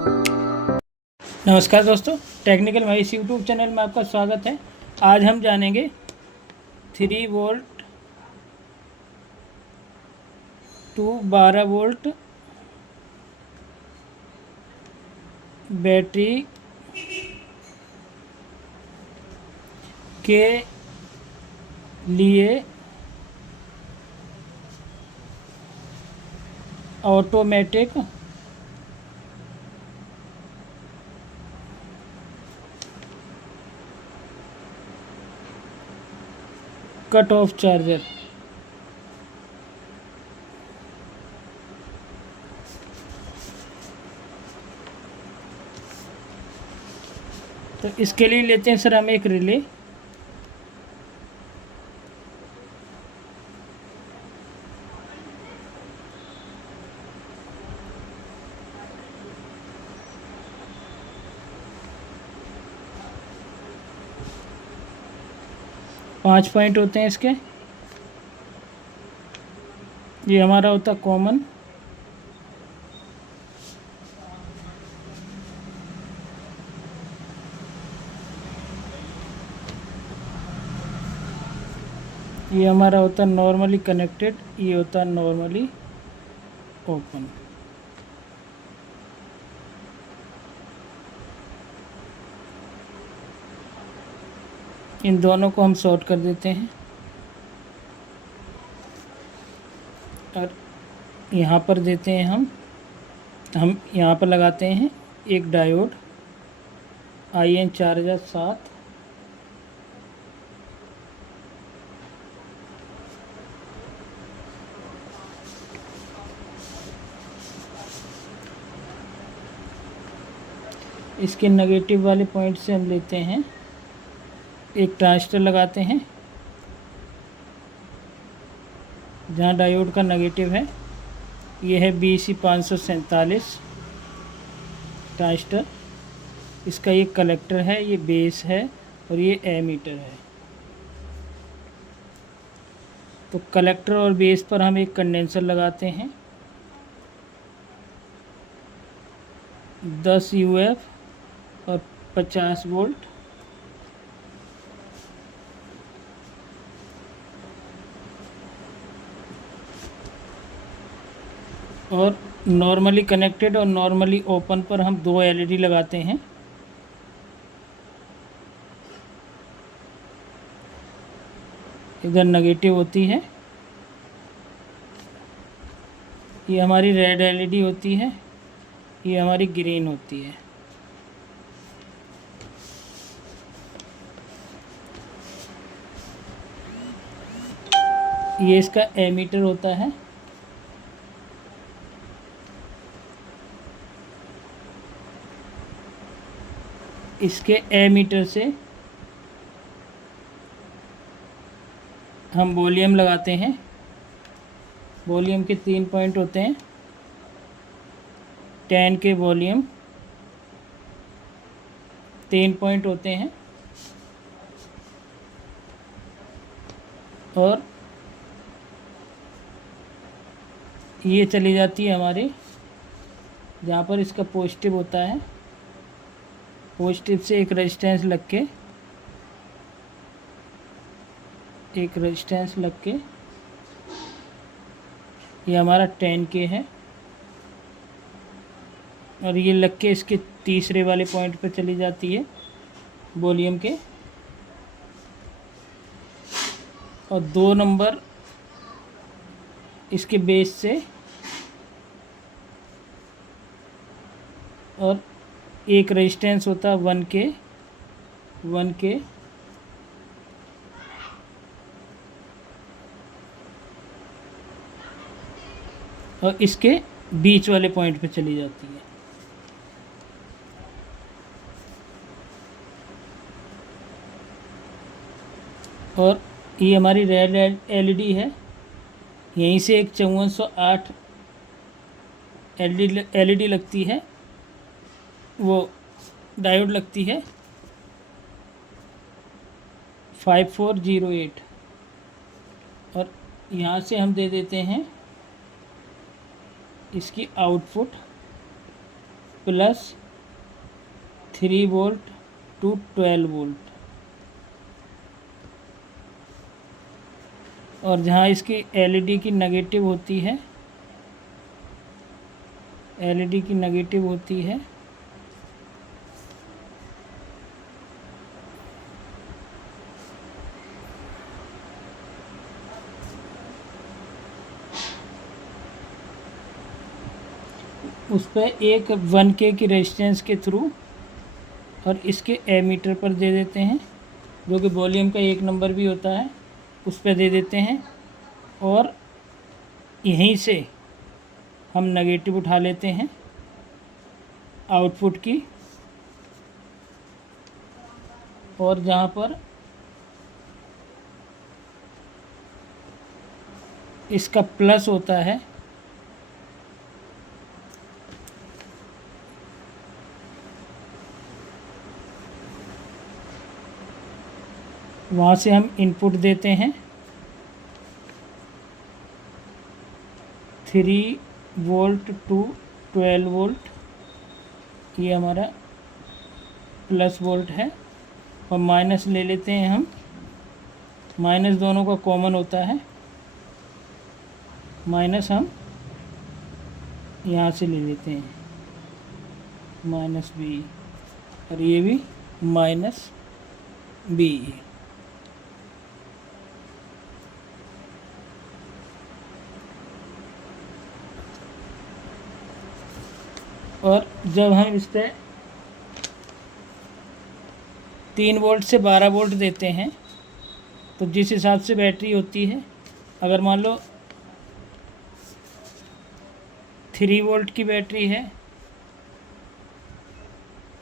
नमस्कार दोस्तों, technical Mahesh YouTube channel में आपका स्वागत है। आज हम जानेंगे 3 वोल्ट टू 12 वोल्ट बैटरी के लिए ऑटोमेटिक कट ऑफ चार्जर। तो इसके लिए लेते हैं सर हम एक रिले। पाँच पॉइंट होते हैं इसके। ये हमारा होता कॉमन, ये हमारा होता नॉर्मली कनेक्टेड, ये होता नॉर्मली ओपन। इन दोनों को हम शॉर्ट कर देते हैं और यहाँ पर देते हैं हम यहाँ पर लगाते हैं एक डायोड IN 4007। इसके नेगेटिव वाले पॉइंट से हम लेते हैं एक ट्रांजिस्टर लगाते हैं जहाँ डायोड का नेगेटिव है। ये है BC 547 ट्रांजिस्टर। इसका ये कलेक्टर है, ये बेस है और ये एमीटर है। तो कलेक्टर और बेस पर हम एक कंडेंसर लगाते हैं 10 UF और 50 वोल्ट। और नॉर्मली कनेक्टेड और नॉर्मली ओपन पर हम 2 LED लगाते हैं। इधर नेगेटिव होती है, ये हमारी रेड LED होती है, ये हमारी ग्रीन होती है। ये इसका एमीटर होता है। इसके एमीटर से हम वॉल्यूम लगाते हैं। वॉल्यूम के 3 पॉइंट होते हैं। 10 के वॉल्यूम 3 पॉइंट होते हैं और ये चली जाती है हमारी जहाँ पर इसका पॉजिटिव होता है। पॉजिटिव से एक रेजिस्टेंस लग के ये हमारा 10K है और ये लग के इसके तीसरे वाले पॉइंट पे चली जाती है वॉल्यूम के। और 2 नंबर इसके बेस से और एक रेजिस्टेंस होता है 1K और इसके बीच वाले पॉइंट पे चली जाती है। और ये हमारी रेड LED है। यहीं से एक 5408 LED लगती है, वो डायोड लगती है 5408। और यहाँ से हम दे देते हैं इसकी output plus 3 volt to 12 volt. और जहाँ इसकी एलईडी की नेगेटिव होती है, एलईडी की नेगेटिव होती है उस पर एक 1K की रेजिस्टेंस के थ्रू और इसके एमीटर पर दे देते हैं, जो कि वॉल्यूम का 1 नंबर भी होता है, उस पर दे देते हैं। और यहीं से हम नेगेटिव उठा लेते हैं आउटपुट की, और जहाँ पर इसका प्लस होता है वहाँ से हम इनपुट देते हैं 3 वोल्ट टू 12 वोल्ट। ये हमारा प्लस वोल्ट है, और माइनस ले लेते हैं हम, माइनस दोनों का कॉमन होता है, माइनस हम यहाँ से ले लेते हैं -B, और ये भी -B। और जब हम इस पर 3 वोल्ट से 12 वोल्ट देते हैं, तो जिस हिसाब से बैटरी होती है, अगर मान लो 3 वोल्ट की बैटरी है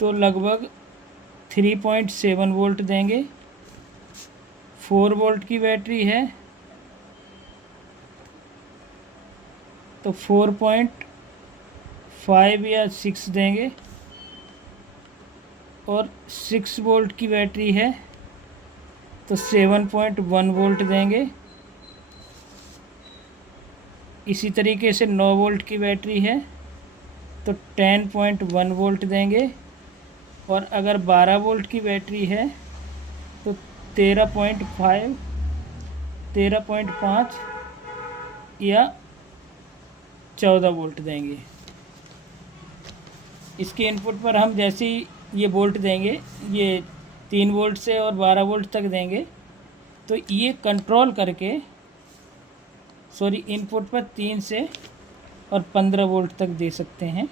तो लगभग 3.7 वोल्ट देंगे। 4 वोल्ट की बैटरी है तो 4.5 या 6 देंगे, और 6 वोल्ट की बैटरी है तो 7.1 वोल्ट देंगे। इसी तरीके से 9 वोल्ट की बैटरी है तो 10.1 वोल्ट देंगे, और अगर 12 वोल्ट की बैटरी है तो 13.5 या 14 वोल्ट देंगे। इसके इनपुट पर हम जैसे ही ये वोल्ट देंगे, ये 3 वोल्ट से और 12 वोल्ट तक देंगे, तो ये कंट्रोल करके, सॉरी, इनपुट पर 3 से और 15 वोल्ट तक दे सकते हैं,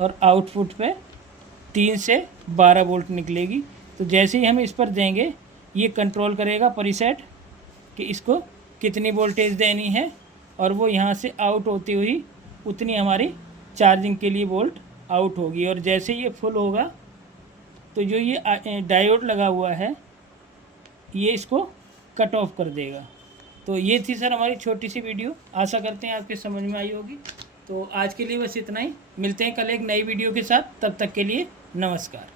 और आउटपुट पे 3 से 12 वोल्ट निकलेगी। तो जैसे ही हम इस पर देंगे, ये कंट्रोल करेगा प्रीसेट कि इसको कितनी वोल्टेज देनी है, और वो यहाँ से आउट होती हुई उतनी हमारी चार्जिंग के लिए वोल्ट आउट होगी। और जैसे ये फुल होगा तो जो ये डायोड लगा हुआ है ये इसको कट ऑफ कर देगा। तो ये थी सर हमारी छोटी सी वीडियो, आशा करते हैं आपके समझ में आई होगी। तो आज के लिए बस इतना ही, मिलते हैं कल एक नई वीडियो के साथ, तब तक के लिए नमस्कार।